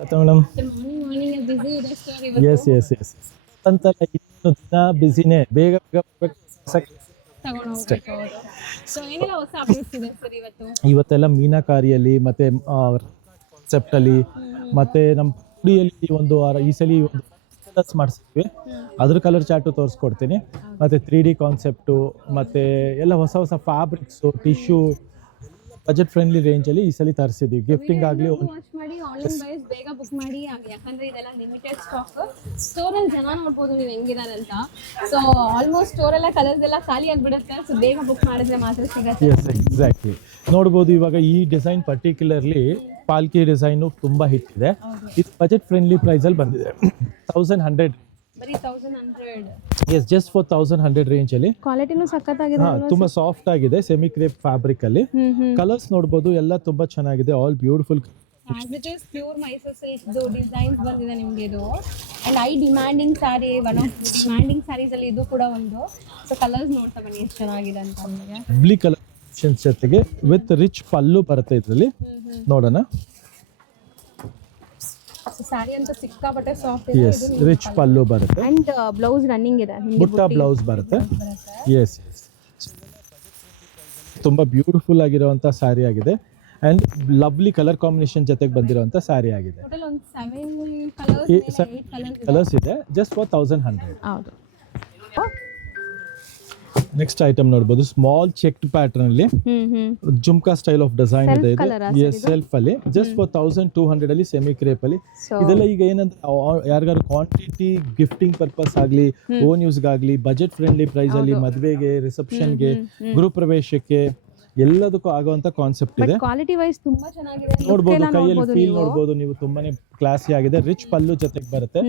Madam. Morning ಬಿಸಿ ಇದೆ store ಇವತ್ತು. S S S ಅಂತಲ್ಲ, ಇನ್ನು ದಿನ ಬಿಸಿನೇ, ಬೇಗ ಬೇಗ ಬರ್ಬೇಕು. ತಗೊಂಡು ಹೋಗ್ಬೇಕು ಅವರು. ಸೊ ಏನೆಲ್ಲ ಹೊಸ ಅಪ್ಡೇಟ್ಸ್ ಇದೆ ಸರ್ ಇವತ್ತು? ಇವತ್ತೆಲ್ಲ ಮೀನಾಕಾರಿಯಲ್ಲಿ ಮತ್ತೆ ಕಾನ್ಸೆಪ್ಟಲ್ಲಿ ಮತ್ತೆ ನಮ್ಮ ಪುಡಿಯಲ್ಲಿ ಒಂದು ವಾರ ಈ ಸಲ ಒಂದು ಕಲರ್ಸ್ ಮಾಡಿಸಿದ್ವಿ. ಅದ್ರ ಕಲರ್ ಚಾರ್ಟು ತೋರಿಸ್ಕೊಡ್ತೀನಿ. ಮತ್ತು 3D ಕಾನ್ಸೆಪ್ಟು ಮತ್ತು ಎಲ್ಲ ಹೊಸ ಹೊಸ ಫ್ಯಾಬ್ರಿಕ್ಸು, ಟಿಶ್ಯೂ, ಬಜೆಟ್ ಫ್ರೆಂಡ್ಲಿ ರೇಂಜಲ್ಲಿ ಈ ಸಲ ತರಿಸಿದ್ವಿ. ಗಿಫ್ಟಿಂಗ್ ಆಗಲಿ ವಾಚ್ ಮಾಡಿ ಆನ್ಲೈನ್ ಬೈಸ್ ಬೇಗ ಬುಕ್ ಮಾಡಿ, ಯಾಕಂದ್ರೆ ಇದೆಲ್ಲ ಲಿಮಿಟೆಡ್ ಸ್ಟಾಕ್. ಸ್ಟೋರಲ್ಲಿ ಜನ ನೋಡ್ಬೋದು ನೀವು ಹೆಂಗಿದ್ದಾರೆ ಅಂತ. ಸೊ ಆಲ್ಮೋಸ್ಟ್ ಸ್ಟೋರೆಲ್ಲ ಕಲರ್ಸ್ ಎಲ್ಲ ಖಾಲಿ ಆಗಿಬಿಡುತ್ತೆ. ಸೊ ಬೇಗ ಬುಕ್ ಮಾಡಿದ್ರೆ ಮಾತ್ರ ಸಿಗುತ್ತೆ. Yes exactly. ನೋಡ್ಬೋದು ಇವಾಗ ಈ ಡಿಸೈನ್ ಪರ್ಟಿಕ್ಯುಲರ್ಲಿ ಪಾಲ್ಕಿ ಡಿಸೈನು ತುಂಬ ಹಿಟ್ ಇದೆ. ಇದು ಬಜೆಟ್ ಫ್ರೆಂಡ್ಲಿ ಪ್ರೈಸಲ್ಲಿ ಬಂದಿದೆ. 1100. ಬರೀ 1100. ಎಸ್, ಜಸ್ಟ್ ಫಾರ್ 1100 ರೇಂಜಲ್ಲಿ. ಕ್ವಾಲಿಟಿನೂ ಸಖತ್ತಾಗಿದೆ. ತುಂಬಾ ಸಾಫ್ಟ್ ಆಗಿದೆ, ಸೆಮಿ ಕ್ರೇಪ್ ಫ್ಯಾಬ್ರಿಕ್ ಅಲ್ಲಿ. ಕಲರ್ಸ್ ನೋಡ್ಬೋದು, ಎಲ್ಲ ತುಂಬಾ ಚೆನ್ನಾಗಿದೆ. All beautiful. As it is pure Mysore silk designs ಬಂದಿದೆ ನಿಮಗೆ ಇದು. And I demanding sari, one of demanding saris ಅಲ್ಲಿ ಇದು ಕೂಡ ಒಂದು. ಸೊ ಕಲರ್ಸ್ ನೋಡ್ತಾ ಬನ್ನಿ ಎಷ್ಟು ಚೆನ್ನಾಗಿದೆ ಅಂತ. ನಿಮಗೆ ಬ್ಲೂ ಕಲರ್ ಜೊತೆಗೆ ವಿತ್ ರಿಚ್ ಪಲ್ಲು ಬರುತ್ತೆ ಇದರಲ್ಲಿ. ನೋಡೋಣ. ಸ್ಯಾರಿ ಅಂತ ಸಿಕ್ಕಾಪಟ್ಟೆ ಸಾಫ್ಟ್ ಇದೆ. ಎಸ್, ರಿಚ್ ಪಲ್ಲು ಬರುತ್ತೆ ಅಂಡ್ ಬ್ಲೌಸ್ ರನ್ನಿಂಗ್ ಇದೆ. ಬುಟ್ಟ ಬ್ಲೌಸ್ ಬರುತ್ತೆ. ಎಸ್ ಎಸ್, ತುಂಬಾ ಬ್ಯೂಟಿಫುಲ್ ಆಗಿರುವಂತ ಸ್ಯಾರಿ ಆಗಿದೆ. ಅಂಡ್ ಲವ್ಲಿ ಕಲರ್ ಕಾಂಬಿನೇಷನ್ ಜೊತೆಗೆ ಬಂದಿರುವಂತ ಸ್ಯಾರಿ ಆಗಿದೆ. ಟೋಟಲ್ ಒಂದು 7 ಕಲರ್ಸ್ ಇದೆ. Just for 1100. ಹೌದು. ನೆಕ್ಸ್ಟ್ ಐಟಮ್ ನೋಡ್ಬೋದು, ಸ್ಮಾಲ್ ಚೆಕ್ಡ್ ಪ್ಯಾಟರ್ನ್ ಅಲ್ಲಿ ಜುಮ್ಕಾ ಸ್ಟೈಲ್ ಆಫ್ ಡಿಸೈನ್ ಇದೆ. ಇದು ಸೆಲ್ಫ್ ಅಲ್ಲಿ ಜಸ್ಟ್ ಫಾರ್ 1200 ಅಲ್ಲಿ, ಸೆಮಿ ಕ್ರೇಪ್ ಅಲ್ಲಿ. ಇದೆಲ್ಲ ಈಗ ಏನಂದ್ರೆ ಯಾರಿಗಾರು ಕ್ವಾಂಟಿಟಿ ಗಿಫ್ಟಿಂಗ್ ಪರ್ಪಸ್ ಆಗ್ಲಿ, ಓನ್ ಯೂಸ್ ಗಾಗ್ಲಿ, ಬಜೆಟ್ ಫ್ರೆಂಡ್ಲಿ ಪ್ರೈಸ್ ಅಲ್ಲಿ, ಮದುವೆಗೆ, ರಿಸೆಪ್ಷನ್ಗೆ, ಗೃಹ ಪ್ರವೇಶಕ್ಕೆ ಎಲ್ಲದಕ್ಕೂ ಆಗುವಂತ ಕಾನ್ಸೆಪ್ಟ್ ಇದೆ. ಕ್ವಾಲಿಟಿ ವೈಸ್ ತುಂಬಾ ಚೆನ್ನಾಗಿದೆ. ನೋಡ್ಬೋದು, ಕೈಯಲ್ಲಿ ಫೀಲ್ ನೋಡ್ಬೋದು ನೀವು. ತುಂಬಾನೇ ಕ್ಲಾಸಿ ಆಗಿದೆ. ರಿಚ್ ಪಲ್ಲು ಜೊತೆಗೆ ಬರುತ್ತೆ.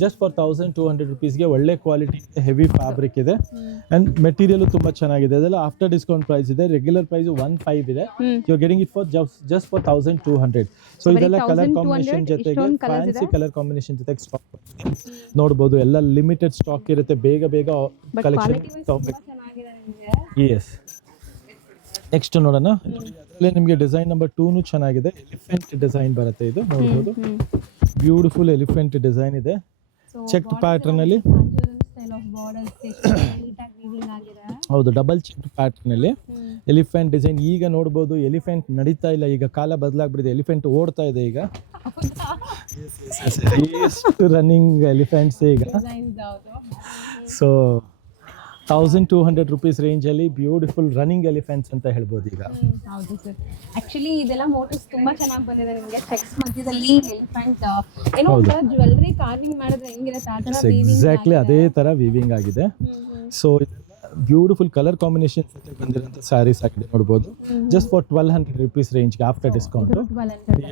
ಜಸ್ಟ್ ಫಾರ್ 1200 ರುಪೀಸ್ಗೆ ಒಳ್ಳೆ ಕ್ವಾಲಿಟಿ, ಹೆವಿ ಫ್ಯಾಬ್ರಿಕ್ ಇದೆ. ಅಂಡ್ ಮೆಟೀರಿಯಲ್ ತುಂಬಾ ಚೆನ್ನಾಗಿದೆ. ಅದೆಲ್ಲ ಆಫ್ಟರ್ ಡಿಸ್ಕೌಂಟ್ ಪ್ರೈಸ್ ಇದೆ. ರೆಗ್ಯುಲರ್ ಪ್ರೈಸ್ 1500 ಇದೆ. You are getting it for just for 1200. So ಇದೆಲ್ಲ ಕಲರ್ ಕಾಂಬಿನೇಷನ್ ಜೊತೆಗೆ, ಫ್ಯಾನ್ಸಿ ಕಲರ್ ಕಾಂಬಿನೇಷನ್ ಜೊತೆಗೆ ಸ್ಟಾಕ್ ನೋಡ್ಬೋದು. ಎಲ್ಲ ಲಿಮಿಟೆಡ್ ಸ್ಟಾಕ್ ಇರುತ್ತೆ. ಬೇಗ ಬೇಗ ಕಲೆಕ್ಷನ್ ತಗೋಬೇಕು. ಎಸ್, ನೆಕ್ಸ್ಟ್ ನೋಡೋಣ. ಅದರಲ್ಲೇ ನಿಮಗೆ ಡಿಸೈನ್ ನಂಬರ್ 2 ಚೆನ್ನಾಗಿದೆ. ಎಲಿಫೆಂಟ್ ಡಿಸೈನ್ ಬರುತ್ತೆ. ಇದು ನೋಡ್ಬೋದು, ಬ್ಯೂಟಿಫುಲ್ ಎಲಿಫೆಂಟ್ ಡಿಸೈನ್ ಇದೆ. ಚೆಕ್ಡ್ ಪ್ಯಾಟರ್ನ್ ಅಲ್ಲಿ. ಹೌದು, ಡಬಲ್ ಚೆಕ್ಡ್ ಪ್ಯಾಟರ್ನ್ ಅಲ್ಲಿ ಎಲಿಫೆಂಟ್ ಡಿಸೈನ್. ಈಗ ನೋಡ್ಬೋದು, ಎಲಿಫೆಂಟ್ ನಡೀತಾ ಇಲ್ಲ, ಈಗ ಕಾಲ ಬದಲಾಗ್ಬಿಟ್ಟಿದೆ. ಎಲಿಫೆಂಟ್ ಓಡ್ತಾ ಇದೆ ಈಗ. ರನ್ನಿಂಗ್ ಎಲಿಫೆಂಟ್ಸ್ ಈಗ. ಸೊ 1200 ರುಪೀಸ್ ರೇಂಜ್ ಅಲ್ಲಿ ಬ್ಯೂಟಿಫುಲ್ ರನ್ನಿಂಗ್ ಎಲಿಫೆಂಟ್ಸ್ ಅಂತ ಹೇಳ್ಬೋದು ಈಗ. ಹೌದು ಸರ್. ಆಕ್ಚುಲಿ ಇದೆಲ್ಲ ಮೋಟಿವ್ಸ್ ತುಂಬಾ ಚೆನ್ನಾಗಿ ಬಂದಿದೆ ನಿಮಗೆ. ಚೆಕ್ಸ್ ಮಧ್ಯದಲ್ಲಿ ಎಲಿಫೆಂಟ್ ಏನೋ ಒಂಥರ ಜ್ಯುವೆಲ್ಲರಿ ಕಾರ್ವಿಂಗ್ ಮಾಡಿದ್ರೆ ಹೆಂಗಿರುತ್ತೆ ಆ ತರ ಎಕ್ಸಾಕ್ಟ್ಲಿ ಅದೇ ತರ ವೀವಿಂಗ್ ಆಗಿದೆ. ಸೊ ಬ್ಯೂಟಿಫುಲ್ ಕಲರ್ ಕಾಂಬಿನೇಷನ್ ಜೊತೆ ಬಂದಿರೋಂಥ ಸ್ಯಾರೀಸ್ ಆಗಿದೆ. ನೋಡ್ಬೋದು, ಜಸ್ಟ್ ಫಾರ್ 1200 ರುಪೀಸ್ ರೇಂಜ್ಗೆ ಆಫ್ಟರ್ ಡಿಸ್ಕೌಂಟ್.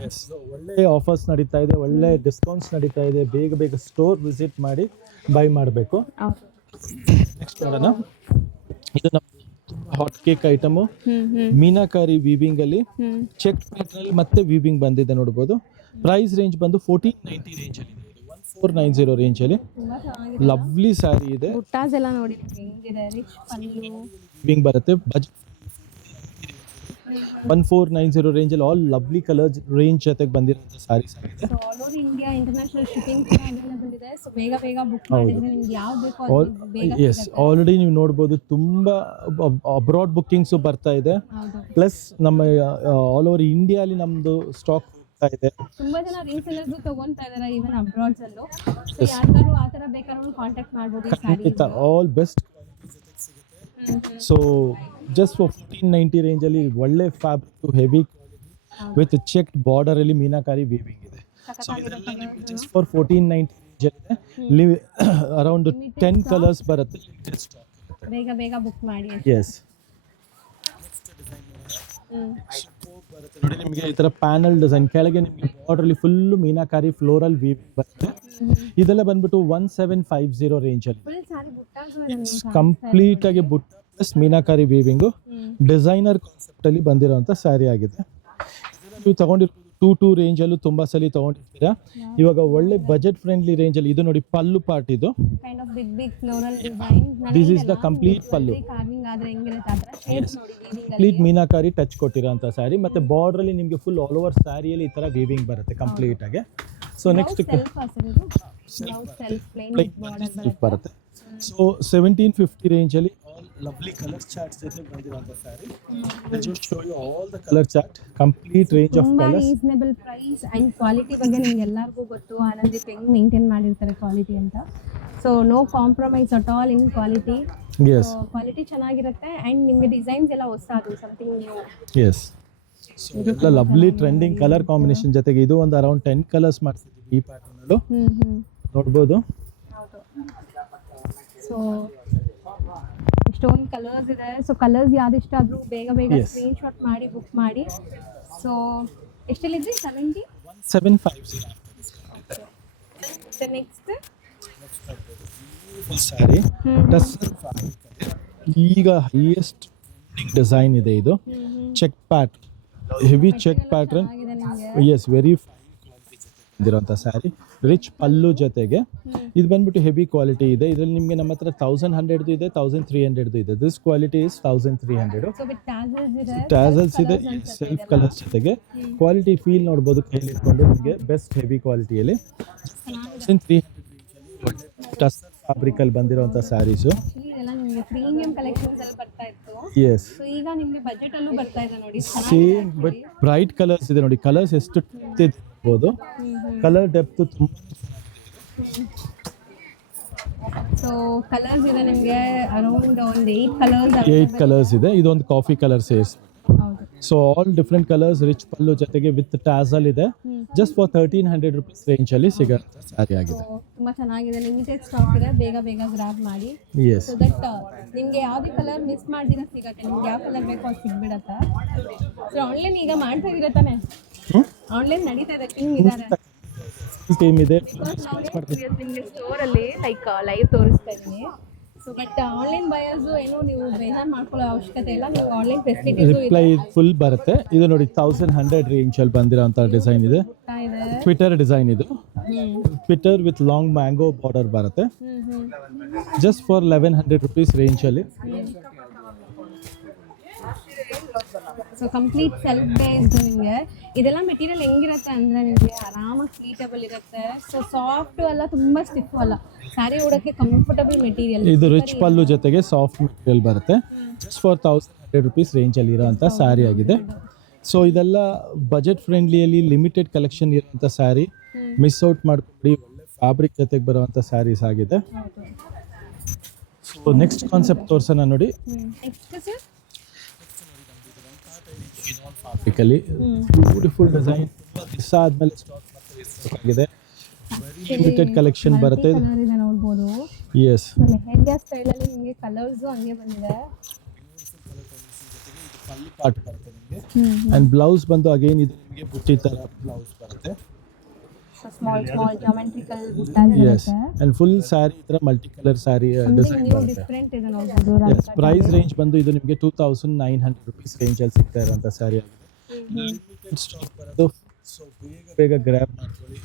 ಎಸ್, ಒಳ್ಳೆ ಆಫರ್ಸ್ ನಡೀತಾ ಇದೆ, ಒಳ್ಳೆ ಡಿಸ್ಕೌಂಟ್ಸ್ ನಡೀತಾ ಇದೆ. ಬೇಗ ಬೇಗ ಸ್ಟೋರ್ ವಿಸಿಟ್ ಮಾಡಿ ಬೈ ಮಾಡಬೇಕು. ನೆಕ್ಸ್ಟ್ ನೋಡೋಣ. ಇದು ನಮ್ಮ hot cake item. Meenakari weaving ಅಲ್ಲಿ, ಚೆಕ್ ಪ್ಯಾಟರ್ನ್ ಅಲ್ಲಿ ಮತ್ತೆ ವೀವಿಂಗ್ ಬಂದಿದೆ. ನೋಡ್ಬೋದು, ಪ್ರೈಸ್ ರೇಂಜ್ ಬಂದು 1490 ರೇಂಜ್ ಅಲ್ಲಿ, 1490 ರೇಂಜ್ ಅಲ್ಲಿ. ಲವ್ಲಿ ಸ್ಯಾರಿ ಇದೆ. ವೀವಿಂಗ್ ಬರುತ್ತೆ. ಬಜೆಟ್ 1490 ರೇಂಜ್ ಅಲ್ಲಿ ಆಲ್ ಲವ್ಲಿ ಕಲರ್ಸ್ ರೇಂಜ್ ಜೊತೆಗೆ ಬಂದಿರೋ ಸ್ಯಾರೀಸ್ ಆಗಿದೆ. All over India international shipping ಕೂಡ ಅವೈಲೇಬಲ್ ಇದೆ. ಸೊ ಬೇಗ ಬೇಗ ಬುಕ್ ಮಾಡಿದ್ರೆ ನಿಮಗೆ ಯಾವುದು ಬೇಕೋ ಅದು ಬೇಗ ಸಿಗುತ್ತೆ. ಎಸ್, ಆಲ್ರೆಡಿ ನೀವು ನೋಡ್ಬೋದು, ತುಂಬಾ ಅಬ್ರಾಡ್ ಬುಕ್ಕಿಂಗ್ಸ್ ಬರ್ತಾ ಇದೆ. ಪ್ಲಸ್ ನಮ್ಮ ಆಲ್ ಓವರ್ ಇಂಡಿಯಾ ಅಲ್ಲಿ ನಮ್ದು ಸ್ಟಾಕ್ ಹೋಗ್ತಾ ಇದೆ. ತುಂಬಾ ಜನ ರೀಸೆಲ್ಲರ್ಸ್ ತಗೊಂತಾ ಇದ್ದಾರೆ, ಈವನ್ ಅಬ್ರಾಡ್ಸ್ ಅಲ್ಲೂ. ಸೊ ಯಾರಿಗಾರು ಆ ತರ ಬೇಕಾದ್ರೂ ಕಾಂಟ್ಯಾಕ್ಟ್ ಮಾಡಬಹುದು. ಈ sari all best. So just for 1490 range ಅಲ್ಲಿ ಒಳ್ಳೆ fabric, heavy with checked border ಅಲ್ಲಿ ಮೀನಾಕಾರಿ ವೀವಿಂಗ್ ಇದೆ. ಸೊ ಇದೆಲ್ಲ ನಿಮಗೆ ಜಸ್ಟ್ ಫಾರ್ 1490 ರೇಂಜ್ ಅಲ್ಲಿ ಅರೌಂಡ್ 10 ಕಲರ್ಸ್ ಬರುತ್ತೆ. ಬೇಗ ಬೇಗ ಬುಕ್ ಮಾಡಿ. ಎಸ್, ನೋಡಿ ನಿಮಗೆ ಈ ತರ ಪ್ಯಾನಲ್ ಡಿಸೈನ್ ಕೆಳಗೆ ನಿಮಗೆ ಬಾರ್ಡರ್ ಅಲ್ಲಿ ಫುಲ್ ಮೀನಾಕಾರಿ ಫ್ಲೋರಲ್ ವೀವಿಂಗ್ ಬರುತ್ತೆ. ಇದೆಲ್ಲ ಬಂದ್ಬಿಟ್ಟು 1750 ರೇಂಜ್ ಅಲ್ಲಿ ಕಂಪ್ಲೀಟ್ ಆಗಿ ಬುಟ್ಟ ಮೀನಾಕಾರಿ ವೀವಿಂಗು ಡಿಸೈನರ್ ಕಾನ್ಸೆಪ್ಟ್ ಅಲ್ಲಿ ಬಂದಿರೋಂಥ ಸ್ಯಾರಿ ಆಗಿದೆ. ನೀವು ತಗೊಂಡಿರೋ 2 ರೇಂಜ್ ಅಲ್ಲೂ ತುಂಬಾ ಸಲ ತಗೊಂಡಿರ್ತೀರಾ. ಇವಾಗ ಒಳ್ಳೆ ಬಜೆಟ್ ಫ್ರೆಂಡ್ಲಿ ರೇಂಜ್ ಅಲ್ಲಿ. ಇದು ನೋಡಿ ಪಲ್ಲು ಪಾರ್ಟ್. ಇದು kind of big floral design. This is the complete pallu. Carving ಆದ್ರೆ ಹೆಂಗಿರುತ್ತೆ ಆ ತರ ಶೇಪ್ಸ್ ನೋಡಿ. ಕಂಪ್ಲೀಟ್ ಮೀನಾಕಾರಿ ಟಚ್ ಕೊಟ್ಟಿರೋಂಥ ಸ್ಯಾರಿ. ಮತ್ತೆ ಬಾರ್ಡರ್ ಅಲ್ಲಿ ನಿಮಗೆ ಫುಲ್ ಆಲ್ ಓವರ್ ಸ್ಯಾರಿಯಲ್ಲಿ ಈ ತರ ವೀವಿಂಗ್ ಬರುತ್ತೆ ಕಂಪ್ಲೀಟ್ ಆಗಿ. So next self self plain border ಬರುತ್ತೆ. ಸೊ 1750 ರೇಂಜಲ್ಲಿ ಆಲ್ ಲವ್ಲಿ ಕಲರ್ ಚಾರ್ಟ್ಸ್ ಜೊತೆ ಬಂದಿರುವಂಥ sari. Just show you all the colour chart, complete range of ತುಂಬಾ colours. Reasonable price and quality ಬಗ್ಗೆ ನಿಮ್ಗೆ ಎಲ್ಲರಿಗೂ ಗೊತ್ತು, ಆನಂದಿಪ್ ಹೆಂಗ್ ಮೇಂಟೈನ್ ಮಾಡಿರ್ತಾರೆ ಕ್ವಾಲಿಟಿ ಅಂತ. So no compromise at all in quality. Yes quality ಚೆನ್ನಾಗಿರುತ್ತೆ ಅಂಡ್ ನಿಮಗೆ ಡಿಸೈನ್ಸ್ ಎಲ್ಲ ಹೊಸದು, ಸಮಥಿಂಗ್ ನ್ಯೂ. ಎಸ್. ಸೊ ಎಲ್ಲ ಲವ್ಲಿ ಟ್ರೆಂಡಿಂಗ್ ಕಲರ್ ಕಾಂಬಿನೇಷನ್ ಜೊತೆಗೆ ಇದು ಒಂದು ಅರೌಂಡ್ 10 ಕಲರ್ಸ್ ಮಾಡ್ತಿದ್ದೀವಿ ಈ ಪ್ಯಾಟರ್ನಲ್ಲೂ ನೋಡ್ಬೋದು. ಹೌದು. ಸೊ ಇಷ್ಟೊಂದು ಕಲರ್ಸ್ ಇದೆ. ಸೊ ಕಲರ್ಸ್ ಯಾವ್ದು ಇಷ್ಟ ಆದ್ರೂ ಬೇಗ ಬೇಗ Yes. ಸ್ಕ್ರೀನ್ ಶಾಟ್ ಮಾಡಿ ಬುಕ್ ಮಾಡಿ. ಸೊ ಎಷ್ಟಲ್ಲಿದ್ರಿ? 70. 1750 ನೆಕ್ಸ್ಟ್ ಸ್ಯಾರಿ ಈಗ ಹೈಯೆಸ್ಟ್ ಡಿಸೈನ್ ಇದೆ ಇದು. Check pattern, heavy check pattern. ಆಗಿದೆ ನಿಮಗೆ. ಎಸ್, ವೆರಿ ಇದಿರೋಂಥ ಸ್ಯಾರಿ, ರಿಚ್ ಪಲ್ಲು ಜೊತೆಗೆ ಇದು ಬಂದ್ಬಿಟ್ಟು ಹೆವಿ ಕ್ವಾಲಿಟಿ ಇದೆ. ಇದರಲ್ಲಿ ನಿಮಗೆ ನಮ್ಮ ಹತ್ರ 1100 ಇದೆ, 1300 ಇದೆ. This quality is 1300. So with tassels ಇದೆ, ಟ್ಯಾಸಲ್ಸ್ ಇದೆ, ಸೆಲ್ಫ್ ಕಲರ್ಸ್ ಜೊತೆಗೆ ಕ್ವಾಲಿಟಿ ಫೀಲ್ ನೋಡ್ಬೋದು ಕೈಲಿ ಇಟ್ಕೊಂಡು ನಿಮಗೆ ಬೆಸ್ಟ್ ಹೆವಿ ಕ್ವಾಲಿಟಿಯಲ್ಲಿ. 1300 ಟಸ್ಸರ್ ಫ್ಯಾಬ್ರಿಕ್ ಅಲ್ಲಿ ಬಂದಿರುವಂಥ ಸ್ಯಾರೀಸು. ಆಕ್ಚುಲಿ ಇದೆಲ್ಲ ನಿಮಗೆ ಪ್ರೀಮಿಯಂ ಕಲೆಕ್ಷನ್ಸ್ ಅಲ್ಲಿ ಬರ್ತಾ ಇತ್ತು. ಎಸ್, ಸೊ ಈಗ ನಿಮಗೆ ಬಜೆಟ್ ಅಲ್ಲೂ ಬರ್ತಾ ಇದೆ ನೋಡಿ. ಸೇಮ್ ಬಟ್ ಬ್ರೈಟ್ ಕಲರ್ಸ್ ಇದೆ ನೋಡಿ. ಕಲರ್ಸ್ ಎಷ್ಟು ಇರ್ಬೋದು, ಕಲರ್ ಡೆಪ್ತ್ ತುಂಬ. ಸೊ ಕಲರ್ಸ್ ಇದೆ ನಿಮಗೆ ಅರೌಂಡ್ ಒಂದು 8 ಕಲರ್ಸ್ ಇದೆ. ಇದೊಂದು ಕಾಫಿ ಕಲರ್ ಸೇಸ್. ಹೌದು. So all different colours, rich pallu ಜೊತೆಗೆ ವಿತ್ ಟ್ಯಾಸಲ್ ಇದೆ. ಜಸ್ಟ್ ಫಾರ್ 1300 rupees ರೇಂಜ್ ಅಲ್ಲಿ ಸಿಗುತ್ತೆ ಸ್ಯಾರಿ ಆಗಿದೆ. ಸೊ ತುಂಬಾ ಚೆನ್ನಾಗಿದೆ, ಲಿಮಿಟೆಡ್ ಸ್ಟಾಕ್ ಇದೆ, ಬೇಗ ಬೇಗ ಗ್ರಾಬ್ ಮಾಡಿ. ಎಸ್, ಸೊ ದಟ್ ನಿಮಗೆ ಯಾವುದೇ ಕಲರ್ ಮಿಸ್ ಮಾಡ್ದಿರ ಸಿಗತ್ತೆ. ನಿಮ್ಗೆ ಯಾವ ಕಲರ್ ಬೇಕೋ ಅದು ಸಿಗ್ಬಿಡತ್ತೆ. ಸೊ ಆನ್ಲೈನ್ ಈಗ ಮಾಡ್ತಾ ಇದ್ದೀರಾ ತಾನೆ? ಆನ್ಲೈನ್ ನಡೀತಾ ಇದೆ, ಟೀಮ್ ಇದ್ದಾರೆ. ಟೀಮ್ ಇದೆ. ನಿಮಗೆ ಸ್ಟೋರಲ್ಲಿ ಲೈವ್ ತೋರಿಸ್ತಾ ಇದ್ದೀನಿ. ಸೊ ಬಟ್ ಆನ್ಲೈನ್ ಬಯರ್ಸ್ ಏನು ನೀವು ಬೇಜಾರು ಮಾಡ್ಕೊಳ್ಳೋ ಅವಶ್ಯಕತೆ ಇಲ್ಲ. ನೀವು ಆನ್ಲೈನ್ ಫೆಸಿಲಿಟೀಸು ರಿಪ್ಲೈ ಫುಲ್ ಬರುತ್ತೆ. ಇದು ನೋಡಿ 1100 ರೇಂಜ್ ಅಲ್ಲಿ ಬಂದಿರೋಂಥ ಡಿಸೈನ್ ಇದೆ. ಇದೆ. ಟ್ವಿಟರ್ ಡಿಸೈನ್ ಇದು. Twitter with long mango border ಬರುತ್ತೆ. ಜಸ್ಟ್ ಫಾರ್ 1100 rupees ರೇಂಜ್ ಅಲ್ಲಿ. ಸೊ ಕಂಪ್ಲೀಟ್ ಸೆಲ್ಫ್ ಬೇಸ್ಡ್ ನಿಮಗೆ. ಇದೆಲ್ಲ ಮೆಟೀರಿಯಲ್ ಹೆಂಗಿರುತ್ತೆ ಅಂದರೆ ನಿಮಗೆ ಆರಾಮಾಗಿ ಫ್ಲೀಟಬಲ್ ಇರುತ್ತೆ. ಸೊ ಸಾಫ್ಟು ಅಲ್ಲ, ತುಂಬ ಸ್ಟಿಫು ಅಲ್ಲ, ಸ್ಯಾರಿ ಉಡೋಕ್ಕೆ ಕಂಫರ್ಟಬಲ್ ಮೆಟೀರಿಯಲ್. ಇದು ರಿಚ್ ಪಲ್ಲು ಜೊತೆಗೆ ಸಾಫ್ಟ್ ಮೆಟೀರಿಯಲ್ ಬರುತ್ತೆ. ಜಸ್ಟ್ ಫಾರ್ 1100 rupees ರೇಂಜ್ ಅಲ್ಲಿ ಇರೋಂಥ ಸ್ಯಾರಿ ಆಗಿದೆ. ಸೊ ಇದೆಲ್ಲ ಬಜೆಟ್ ಫ್ರೆಂಡ್ಲಿಯಲ್ಲಿ ಲಿಮಿಟೆಡ್ ಕಲೆಕ್ಷನ್ ಇರೋಂಥ ಸ್ಯಾರಿ. ಮಿಸ್ ಔಟ್ ಮಾಡ್ಕೊಂಡು ಒಳ್ಳೆ ಫ್ಯಾಬ್ರಿಕ್ ಜೊತೆಗೆ ಬರುವಂಥ ಸ್ಯಾರೀಸ್ ಆಗಿದೆ. ಸೊ ನೆಕ್ಸ್ಟ್ ಕಾನ್ಸೆಪ್ಟ್ ತೋರ್ಸೋಣ ನೋಡಿ. ನೆಕ್ಸ್ಟ್ ಸರ್ ಫ್ಯಾಬ್ರಿಕಲ್ಲಿ ಬ್ಯೂಟಿಫುಲ್ ಡಿಸೈನ್. ದಿವಸ ಆದಮೇಲೆ ಸ್ಟಾಕ್ ಆಗಿದೆ. ಲಿಮಿಟೆಡ್ ಕಲೆಕ್ಷನ್ ಬರುತ್ತೆ. ಕಲರ್ ಇದೆ ನೋಡ್ಬೋದು. ಎಸ್, ಸೊ ಲೆಹೆಂಗಾ ಸ್ಟೈಲಲ್ಲಿ ನಿಮಗೆ ಕಲರ್ಸು ಹಂಗೆ ಬಂದಿದೆ. ಪಾರ್ಟ್ ಬರುತ್ತೆ ನಿಮಗೆ. ಆ್ಯಂಡ್ ಬ್ಲೌಸ್ ಬಂದು ಅಗೇನ್ ಇದು ನಿಮಗೆ ಬುಟ್ಟಿ ಥರ ಬ್ಲೌಸ್ ಬರುತ್ತೆ. ಸೊ ಸ್ಮಾಲ್ ಜಾಮೆಟ್ರಿಕಲ್ ಬುಟ್ಟಾಸ್ ಎಸ್, ಇರುತ್ತೆ. ಆ್ಯಂಡ್ ಫುಲ್ ಸ್ಯಾರಿ ಈ ಥರ multi colour sari design new ಬರುತ್ತೆ. ಡಿಫ್ರೆಂಟ್ ಇದೆ ನೋಡ್ಬೋದು. ಎಸ್, ಪ್ರೈಸ್ ರೇಂಜ್ ಬಂದು ಇದು ನಿಮಗೆ 2900 rupees ರೇಂಜಲ್ಲಿ ಸಿಗ್ತಾ ಇರೋಂಥ ಸ್ಯಾರಿ ಆಗಿದೆ. ಸ್ಟಾಕ್ ಬರೋದು. ಸೊ ಬೇಗ ಗ್ರ್ಯಾಬ್ ಮಾಡ್ಕೊಳ್ಳಿ.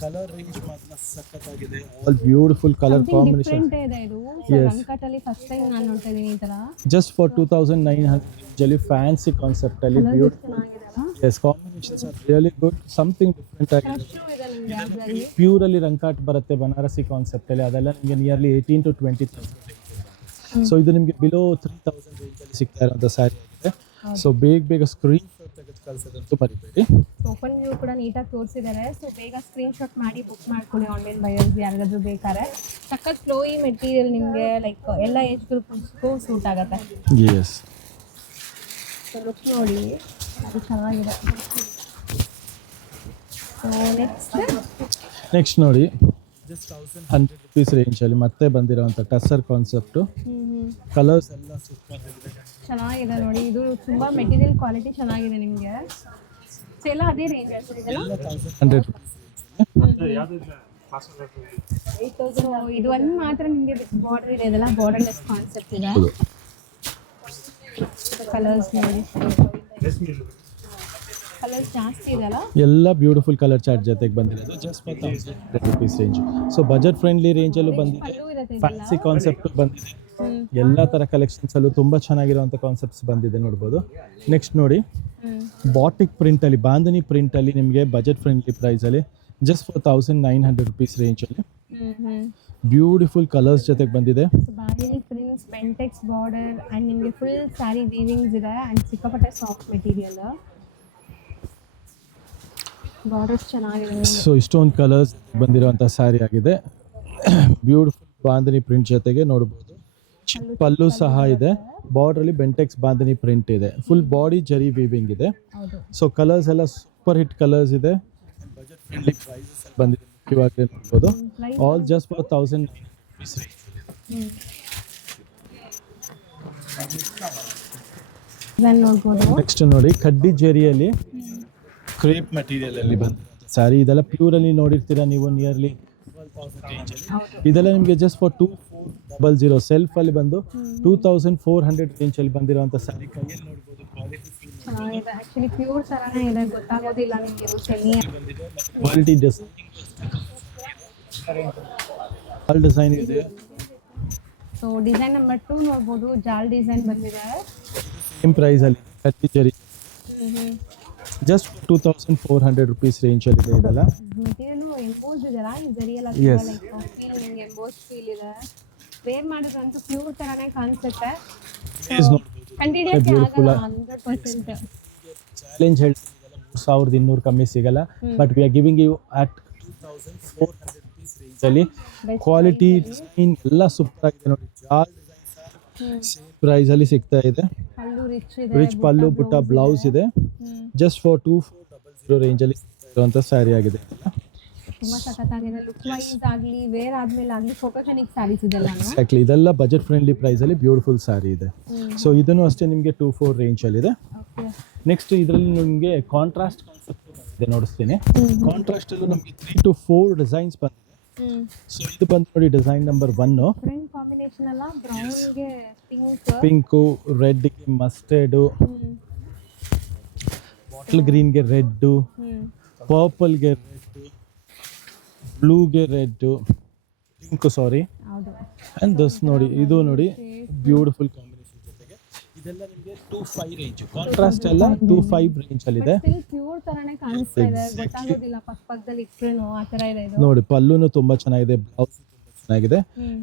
ಕಲರ್ ರೇಂಜ್ ಮಾತ್ರ ಸಖತ್ತಾಗಿದೆ. All beautiful colour combination. Different ಇದೆ ಇದು. ಸೊ ರಂಕಟಲ್ಲಿ ಫಸ್ಟ್ ಟೈಮ್ ನಾನು ನೋಡ್ತಾ ಇದ್ದೀನಿ ಈ ಥರ. ಜಸ್ಟ್ ಫಾರ್ 2900 ರೇಂಜಲ್ಲಿ ಫ್ಯಾನ್ಸಿ ಕಾನ್ಸೆಪ್ಟಲ್ಲಿ ಬ್ಯೂಟಿಫುಲ್. ಚೆನ್ನಾಗಿದೆ. Yes, combinations are really good. Something different ಆಗಿದೆ. ಇದೆ ನಿಮಗೆ ಅದರಲ್ಲಿ. ಪ್ಯೂರಲ್ಲಿ ರಂಕಾಟ್ ಬರುತ್ತೆ ಬನಾರಸಿ ಕಾನ್ಸೆಪ್ಟಲ್ಲಿ. ಅದೆಲ್ಲ ನಿಮಗೆ ನಿಯರ್ಲಿ 18 to 20,000 ರೇಂಜ್. ಸೊ ಇದು ನಿಮಗೆ ಬಿಲೋ 3000 ರೇಂಜಲ್ಲಿ ಸಿಗ್ತಾ ಇರೋಂಥ ಸ್ಯಾರಿ ಆಗಿದೆ. ಸೊ ಬೇಗ ಸ್ಕ್ರೀನ್ ಶಾಟ್ ತೆಗೆದು ಕಳಿಸೋದಂತೂ ಮರಿಬೇಡಿ. ಓಪನ್ ವ್ಯೂ ಕೂಡ ನೀಟಾಗಿ ತೋರಿಸಿದ್ದಾರೆ. ಸೊ ಬೇಗ ಸ್ಕ್ರೀನ್ ಶಾಟ್ ಮಾಡಿ ಬುಕ್ ಮಾಡ್ಕೊಳ್ಳಿ ಆನ್ಲೈನ್ ಬಯರ್ಸ್ ಯಾರಿಗಾದ್ರೂ ಬೇಕಾದ್ರೆ. ಸಖತ್ ಫ್ಲೋಯಿ ಮೆಟೀರಿಯಲ್ ನಿಮಗೆ ಲೈಕ್ ಎಲ್ಲ ಏಜ್ ಗ್ರೂಪ್ಸ್ಗೂ ಸೂಟ್ ಆಗುತ್ತೆ. ಎಸ್, ಸೊ ಲುಕ್ ನೋಡಿ, ಅದು ಚೆನ್ನಾಗಿದೆ. ಸೊ ನೆಕ್ಸ್ಟ್ ನೋಡಿ ಜಸ್ಟ್ 1100 rupees ರೇಂಜಲ್ಲಿ ಮತ್ತೆ ಬಂದಿರೋಂಥ ಟಸ್ಸರ್ ಕಾನ್ಸೆಪ್ಟು. ಕಲರ್ಸ್ ಎಲ್ಲ ಸೂಪರ್ ಆಗಿದೆ, ಚೆನ್ನಾಗಿದೆ ನೋಡಿ. ಇದು ತುಂಬ ಮೆಟೀರಿಯಲ್ ಕ್ವಾಲಿಟಿ ಚೆನ್ನಾಗಿದೆ ನಿಮಗೆ. ಸೊ ಎಲ್ಲ ಅದೇ ರೇಂಜ್ ಇದೆಲ್ಲ 1100 rupees. ಸೊ ಇದು ಒಂದು ಮಾತ್ರ ನಿಮಗೆ ಬಾರ್ಡರ್ ಇದೆ, ಇದೆಲ್ಲ ಬಾರ್ಡರ್ಲೆಸ್ ಕಾನ್ಸೆಪ್ಟ್ ಇದೆ. ಕಲರ್ಸ್ ನೋಡಿ, ಕಲರ್ಸ್ ಜಾಸ್ತಿ ಇದೆಲ್ಲ. ಎಲ್ಲ ಬ್ಯೂಟಿಫುಲ್ ಕಲರ್ ಚಾರ್ಟ್ ಜೊತೆಗೆ ಬಂದಿರೋದು just for 1100 rupees range. So budget friendly ರೇಂಜಲ್ಲೂ ಬಂದಿದೆ, ಫ್ಯಾನ್ಸಿ ಕಾನ್ಸೆಪ್ಟ್ ಬಂದಿದೆ. ಎಲ್ಲ ಥರ ಕಲೆಕ್ಷನ್ಸಲ್ಲೂ ತುಂಬ ಚೆನ್ನಾಗಿರುವಂಥ ಕಾನ್ಸೆಪ್ಟ್ಸ್ ಬಂದಿದೆ ನೋಡ್ಬೋದು. ನೆಕ್ಸ್ಟ್ ನೋಡಿ ಬಾಟಿಕ್ ಪ್ರಿಂಟಲ್ಲಿ, ಬಾಂಧನಿ ಪ್ರಿಂಟಲ್ಲಿ ನಿಮಗೆ ಬಜೆಟ್ ಫ್ರೆಂಡ್ಲಿ ಪ್ರೈಸಲ್ಲಿ ಜಸ್ಟ್ ಫಾರ್ 1900 ರುಪೀಸ್ ರೇಂಜಲ್ಲಿ ಹ್ಮ್ ಬ್ಯೂಟಿಫುಲ್ ಕಲರ್ಸ್ ಜೊತೆಗೆ ಬಂದಿದೆ. ಸೊ ಬಾಗಿಲಿ ಪ್ರಿಂಟ್ಸ್ ಬೆಂಟೆಕ್ಸ್ ಬಾರ್ಡರ್ ಅಂಡ್ ನಿಮಗೆ ಫುಲ್ ಸ್ಯಾರಿ ವೀವಿಂಗ್ಸ್ ಇದೆ ಅಂಡ್ ಸಿಕ್ಕಾಪಟ್ಟೆ ಸಾಫ್ಟ್ ಮೆಟೀರಿಯಲ್. ಬಾರ್ಡರ್ಸ್ ಚೆನ್ನಾಗಿದೆ. ಸೊ ಇಷ್ಟೊಂದು ಕಲರ್ಸ್ ಬಂದಿರುವಂಥ ಸ್ಯಾರಿ ಆಗಿದೆ. ಬ್ಯೂಟಿಫುಲ್ ಬಾಂಧನಿ ಪ್ರಿಂಟ್ ಜೊತೆಗೆ ನೋಡ್ಬೋದು. ಚಿಕ್ಕ ಪಲ್ಲು ಸಹ ಇದೆ. ಬಾರ್ಡ್ರಲ್ಲಿ ಬೆಂಟೆಕ್ಸ್ ಬಾಂಧನಿ ಪ್ರಿಂಟ್ ಇದೆ. ಫುಲ್ ಬಾಡಿ ಜರಿ ವೀವಿಂಗ್ ಇದೆ. ಹೌದು. ಸೊ ಕಲರ್ಸ್ ಎಲ್ಲ ಸೂಪರ್ ಹಿಟ್ ಕಲರ್ಸ್ ಇದೆ. ಬಜೆಟ್ ಫ್ರೆಂಡ್ಲಿ ಪ್ರೈಸಸ್ ಬಂದಿದೆ. ಮುಖ್ಯವಾಗಿ ನೋಡ್ಬೋದು. All just for 1900 rupees range. ಇದನ್ನ ನೋಡ್ಬೋದು. ನೆಕ್ಸ್ಟ್ ನೋಡಿ ಕಡ್ಡಿ ಜರಿಯಲ್ಲಿ ಕ್ರೇಪ್ ಮೆಟೀರಿಯಲ್ ಅಲ್ಲಿ ಬಂದ ಸ್ಯಾರಿ. ಇದೆಲ್ಲ ಪ್ಯೂರ್ ಅಲ್ಲಿ ನೋಡಿರ್ತೀರಾ ನೀವು ನಿಯರ್ಲಿ 12,000 ರೇಂಜ್ ಅಲ್ಲಿ. ಇದೆಲ್ಲ ನಿಮಗೆ ಜಸ್ಟ್ ಫಾರ್ 2400 ಸೆಲ್ಫ್ ಅಲ್ಲಿ ಬಂದು 2400 ರೇಂಜ್ ಅಲ್ಲಿ ಬಂದಿರುವಂತ ಸ್ಯಾರಿ. ಕೈಯಲ್ಲಿ ನೋಡಬಹುದು ಕ್ವಾಲಿಟಿ ಚೆನ್ನಾಗಿದೆ. ಆಕ್ಚುಲಿ ಪ್ಯೂರ್ ತರಾನೇ ಇದೆ, ಗೊತ್ತಾಗೋದಿಲ್ಲ ನಿಮಗೆ ಇದು ಸೆಮಿ. ಕ್ವಾಲಿಟಿ ಆಲ್ ಡಿಸೈನ್ ಇದೆ. ಸೊ ಡಿಸೈನ್ ನಂಬರ್ 2 ನೋಡ್ಬೋದು. ಜಾಲ್ ಡಿಸೈನ್ ಬಂದಿದೆ. ಸೇಮ್ ಪ್ರೈಸ್ ಅಲ್ಲಿ ಕಡ್ಡಿ ಜರಿ ಜಸ್ಟ್ 2400 ರುಪೀಸ್ ರೇಂಜ್ ಅಲ್ಲಿ ಇದೆ. ಇದೆಲ್ಲ ಮೆಟೀರಿಯಲ್ ಎಂಬೋಸ್ ಇದೆಲ್ಲ ಈ ಜರಿಯಲ್ಲ. Yes. ನಿಮಗೆ ಎಂಬೋಸ್ ಫೀಲ್ ಇದೆ. ವೇರ್ ಮಾಡಿದ್ರಂತೂ ಪ್ಯೂರ್ ತರಾನೇ ಕಾಣಿಸುತ್ತೆ. Please ನೋಡ್ಬೋದು. Continuous Beautiful. ಆಗಲ್ಲ 100%. ಚಾಲೆಂಜ್ ಹೇಳ್ತಿದ್ದಲ್ಲ 3200 ಕಮ್ಮಿ ಸಿಗಲ್ಲ. But we are giving you at 2400 rupees range ಅಲ್ಲಿ. ಕ್ವಾಲಿಟಿ ಡಿಸೈನ್ ಎಲ್ಲ ಸೂಪರ್ ಆಗಿದೆ ನೋಡಿ. ಜಾಲ್ ಸೇಮ್ ಪ್ರೈಸ್ ಅಲ್ಲಿ ಸಿಗ್ತಾ ಇದೆ. ಪಲ್ಲು ರಿಚ್ ಇದೆ. ರಿಚ್ ಪಲ್ಲು ಬುಟ್ಟ ಬ್ಲೌಸ್ ಇದೆ. ಜಸ್ಟ್ ಫಾರ್ 2400 ರೇಂಜ್ ಅಲ್ಲಿ ಇರುವಂತ ಸ್ಯಾರಿ ಆಗಿದೆ. ತುಂಬಾ ಸಖತ್ತಾಗಿದೆ. ಲುಕ್ ವೈಸ್ ಆಗಲಿ ವೇರ್ ಆದ್ಮೇಲೆ ಆಗಲಿ ಫೋಟೋಜೆನಿಕ್ ಸ್ಯಾರೀಸ್ ಇದೆಲ್ಲ. ಎಕ್ಸಾಕ್ಟ್ಲಿ ಇದೆಲ್ಲ ಬಜೆಟ್ ಫ್ರೆಂಡ್ಲಿ ಪ್ರೈಸ್ ಅಲ್ಲಿ ಬ್ಯೂಟಿಫುಲ್ ಸ್ಯಾರಿ ಇದೆ. ಸೊ ಇದನ್ನು ಅಷ್ಟೇ ನಿಮಗೆ 2400 ರೇಂಜ್ ಅಲ್ಲಿ ಇದೆ. ನೆಕ್ಸ್ಟ್ ಇದರಲ್ಲಿ ನಿಮಗೆ ಕಾಂಟ್ರಾಸ್ಟ್ ಕಾನ್ಸೆಪ್ಟ್ ಇದೆ ನೋಡಿಸ್ತೀನಿ. ಕಾಂಟ್ರಾಸ್ಟ್ ಅಲ್ಲೂ ನಮಗೆ 3 to 4 ಡಿಸೈನ್ಸ್ ಬಂದಿದೆ. ಸೊ ಇದು ಬಂದು ನೋಡಿ ಡಿಸೈನ್ ನಂಬರ್ 1 ಡಿಫರೆಂಟ್ ಕಾಂಬಿನೇಷನ್ ಅಲ್ಲ. ಬ್ರೌನ್ ಗೆ ಪಿಂಕು, ರೆಡ್ ಗೆ ಮಸ್ಟರ್ಡು, ಬಾಟಲ್ ಗ್ರೀನ್ ಗೆ ರೆಡ್, ಪರ್ಪಲ್ ಗೆ ರೆಡ್, ಬ್ಲೂ ಗೆ ರೆಡ್, ಪಿಂಕ್ ಸಾರಿ, ಹೌದು. ಅಂಡ್ ದಿಸ್ ನೋಡಿ ಇದು ನೋಡಿ ಬ್ಯೂಟಿಫುಲ್ ಕಾಂಬಿನೇಷನ್ ಜೊತೆಗೆ ಇದೆಲ್ಲ ನಿಮಗೆ 25 ರೇಂಜ್. ಕಾಂಟ್ರಾಸ್ಟ್ ಎಲ್ಲ 25 ರೇಂಜ್ ಅಲ್ಲಿ ಇದೆ. ಸ್ಟಿಲ್ ಪ್ಯೂರ್ ತರಾನೇ ಕಾಣಿಸ್ತಾ ಇದೆ, ಗೊತ್ತಾಗೋದಿಲ್ಲ ಪಕ್ಕದಲ್ಲಿ ಇಟ್ರೇನೋ ಆ ತರ ಇದೆ ಇದು. ನೋಡಿ ಪಲ್ಲುನು ತುಂಬಾ ಚೆನ್ನಾಗಿದೆ, ಬ್ಲೌಸ್ ತುಂಬಾ ಚೆನ್ನಾಗಿದೆ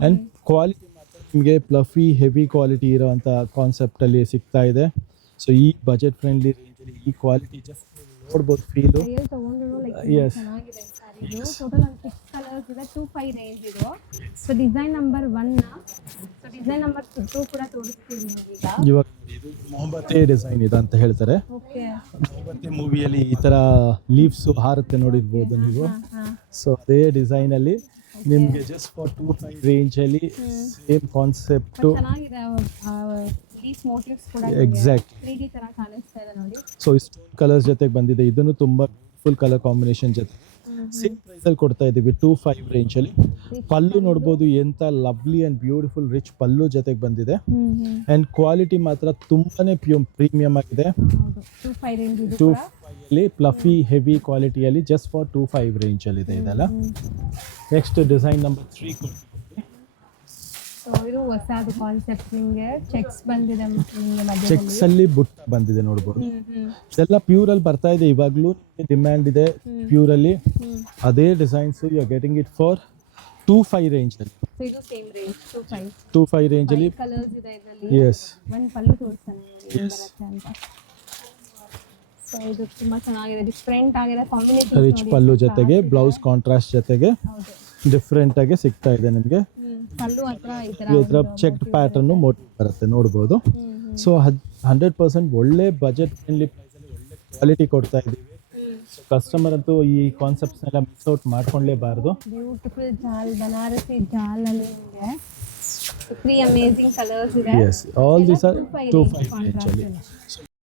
ಅಂಡ್ ಕ್ವಾಲಿಟಿ ಮಾತ್ರ ನಿಮಗೆ ಪ್ಲಫಿ ಹೆವಿ ಕ್ವಾಲಿಟಿ ಇರೋಂಥ ಕಾನ್ಸೆಪ್ಟ್ ಅಲ್ಲಿ ಸಿಗ್ತಾ ಇದೆ. ಸೊ ಈ ಬಜೆಟ್ ಫ್ರೆಂಡ್ಲಿ ರೇಂಜ್ ಅಲ್ಲಿ ಈ ಕ್ವಾಲಿಟಿ ಜಸ್ಟ್ ನೋಡ್ಬೋದು ಫೀಲು. ಕೈಯಲ್ಲಿ ತಗೊಂಡ್ರು ಲೈಕ್ Yes. ಚೆನ್ನಾಗಿದೆ ಸ್ಯಾರಿ ಇದು. ಟೋಟಲ್ ಒಂದು 6 ಕಲರ್ಸ್ ಇದೆ. 25 ರೇಂಜ್ ಇದು. So design number 1 so design number 2 ಕೂಡ ತೋರಿಸ್ತೀನಿ ನೋಡಿ ಈಗ. ಇವಾಗ ಇದು ಮೊಹಬ್ಬತ್ತೆ ಡಿಸೈನ್ ಇದೆ ಅಂತ ಹೇಳ್ತಾರೆ. ಓಕೆ. ಮೊಹಬ್ಬತ್ತೆ ಮೂವಿಯಲ್ಲಿ ಈ ತರ ಲೀವ್ಸ್ ಹಾರುತ್ತೆ ನೋಡಿರ್ಬೋದು ನೀವು. ಸೊ ಅದೇ ಡಿಸೈನ್ ಅಲ್ಲಿ ನಿಮಗೆ ಜಸ್ಟ್ ಫಾರ್ 25 ರೇಂಜ್ ಅಲ್ಲಿ ಸೇಮ್ ಕಾನ್ಸೆಪ್ಟ್. ಚೆನ್ನಾಗಿದೆ. ಲೀಫ್ ಮೋಟಿವ್ಸ್ ಕೂಡ ಎಕ್ಸಾಕ್ಟ್ 3D ತರ ಕಾಣಿಸ್ತಾ ಇದೆ ನೋಡಿ. ಸೊ ಇಷ್ಟು ಕಲರ್ಸ್ ಜೊತೆಗೆ ಬಂದಿದೆ. ಇದನ್ನು ತುಂಬಾ ಬ್ಯೂಟಿಫುಲ್ ಕಲರ್ ಕಾಂಬಿನೇಷನ್ ಜೊತೆ ಸೇಮ್ ಪ್ರೈಸ್ ಅಲ್ಲಿ ಕೊಡ್ತಾ ಇದೀವಿ 25 ರೇಂಜ್ ಅಲ್ಲಿ. ಪಲ್ಲು ನೋಡ್ಬೋದು ಎಂತ lovely and beautiful rich pallu ಜೊತೆಗೆ ಬಂದಿದೆ ಅಂಡ್ ಕ್ವಾಲಿಟಿ ಮಾತ್ರ ತುಂಬಾನೇ ಪ್ರೀಮಿಯಂ ಆಗಿದೆ. ಹೌದು. 25 ರೇಂಜ್ ಇದು ಕೂಡ. 25 ಅಲ್ಲಿ ಪ್ಲಫಿ ಹೆವಿ ಕ್ವಾಲಿಟಿಯಲ್ಲಿ ಜಸ್ಟ್ ಫಾರ್ 25 ರೇಂಜ್ ಅಲ್ಲಿ ಇದೆ ಇದೆಲ್ಲ. ನೆಕ್ಸ್ಟ್ ಡಿಸೈನ್ ನಂಬರ್ 3 ಕೊಡ್ತೀವಿ. ಸೊ ಇದು ಹೊಸದು ಕಾನ್ಸೆಪ್ಟ್. ನಿಮಗೆ ಚೆಕ್ಸ್ ಬಂದಿದೆ ನಿಮಗೆ ಮಧ್ಯದಲ್ಲಿ. ಚೆಕ್ಸ್ ಅಲ್ಲಿ ಬುಟ್ಟ ಬಂದಿದೆ ನೋಡ್ಬೋದು. ಇದೆಲ್ಲ ಪ್ಯೂರ್ ಅಲ್ಲಿ ಬರ್ತಾ ಇದೆ ಇವಾಗ್ಲೂ ಡಿಮ್ಯಾಂಡ್ ಇದೆ ಪ್ಯೂರ್ ಅಲ್ಲಿ. ಅದೇ designs you are getting it for 25 range ಅಲ್ಲಿ. ಸೊ ಇದು ಸೇಮ್ ರೇಂಜ್ 25 ರೇಂಜ್ ಅಲ್ಲಿ. ಕಲರ್ಸ್ ಇದೆ ಇದರಲ್ಲಿ. ಎಸ್ ಒಂದು ಪಲ್ಲು ತೋರಿಸ್ತಾನೆ ನೋಡಿ ಹೇಗೆ ಬರುತ್ತೆ ಅಂತ. ಸೊ ಇದು ತುಂಬಾ ಚೆನ್ನಾಗಿದೆ, ಡಿಫ್ರೆಂಟ್ ಆಗಿದೆ ಕಾಂಬಿನೇಷನ್. ರಿಚ್ ಪಲ್ಲು ಜೊತೆಗೆ ಬ್ಲೌಸ್ ಕಾಂಟ್ರಾಸ್ಟ್ ಜೊತೆಗೆ ಹೌದು. ಡಿಫ್ರೆಂಟ್ ಆಗಿ ಸಿಗ್ತಾ ಇದೆ ನಿಮಗೆ. ಪಲ್ಲು ಹತ್ರ ಈ ತರ ಚೆಕ್ ಪ್ಯಾಟರ್ನ್ ಮೋಟಿವ್ ಬರುತ್ತೆ ನೋಡ್ಬೋದು. ಸೊ 100% ಒಳ್ಳೆ ಬಜೆಟ್ ಫ್ರೆಂಡ್ಲಿ ಪ್ರೈಸ್ ಅಲ್ಲಿ ಒಳ್ಳೆ ಕ್ವಾಲಿಟಿ ಕೊಡ್ತಾ ಇದೀವಿ. ಸೊ ಕಸ್ಟಮರ್ ಅಂತೂ ಈ ಕಾನ್ಸೆಪ್ಟ್ಸ್ ಎಲ್ಲ ಮಿಸ್ ಔಟ್ ಮಾಡ್ಕೊಳ್ಳೇಬಾರ್ದು. ಬ್ಯೂಟಿಫುಲ್ ಜಾಲ್, ಬನಾರಸಿ ಜಾಲ್ ಅಲ್ಲಿ ನಿಮಗೆ 3 ಅಮೇಜಿಂಗ್ ಕಲರ್ಸ್ ಇದೆ. Yes all these are 25 contrast range ಅಲ್ಲಿ.